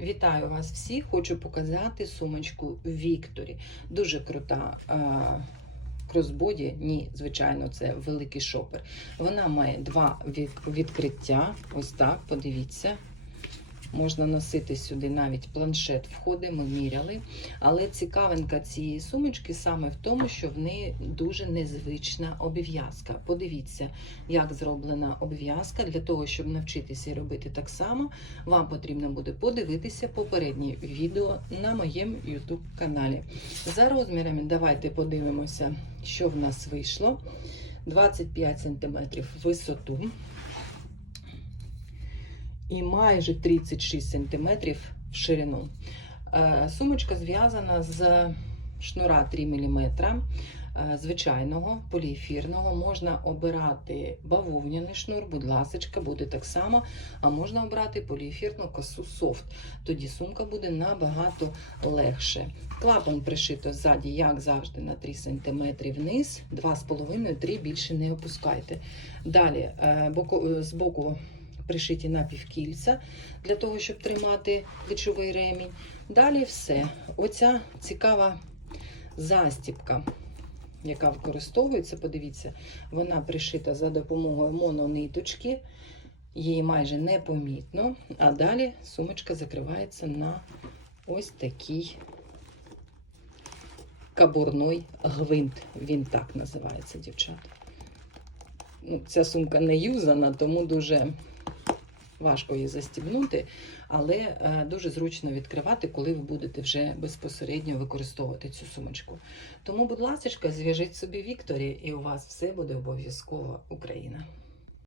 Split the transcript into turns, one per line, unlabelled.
Вітаю вас всіх! Хочу показати сумочку Вікторі. Дуже крута. а, Кросбоді, ні, звичайно, це великий шопер. Вона має два відкриття. Ось так, подивіться. Можна носити сюди навіть планшет входить, ми міряли. Але цікавинка цієї сумочки саме в тому, що в неї дуже незвична обв'язка. Подивіться, як зроблена обв'язка. Для того, щоб навчитися робити так само, вам потрібно буде подивитися попереднє відео на моєму YouTube каналі. За розмірами давайте подивимося, що в нас вийшло. 25 см висоту і майже 36 см в ширину. Е, Сумочка зв'язана з шнура 3 мм е, звичайного поліефірного. Можна обирати бавовняний шнур, будь ласочка, буде так само. А можна обрати поліефірну косу софт. Тоді сумка буде набагато легше. Клапан пришито ззаді, як завжди, на 3 см вниз, 2,5-3 більше не опускайте. Далі е, боку, пришиті напівкільця для того, щоб тримати ключовий ремінь. Далі все. Оця цікава застіпка, яка використовується, подивіться, вона пришита за допомогою монониточки. Її майже непомітно. А далі сумочка закривається на ось такий кабурной гвинт. Він так називається, дівчата. Ну, ця сумка не юзана, тому дуже важко її застібнути, але е, дуже зручно відкривати, коли ви будете вже безпосередньо використовувати цю сумочку. Тому, будь ласка, зв'яжіть собі Вікторі, і у вас все буде обов'язково Україна.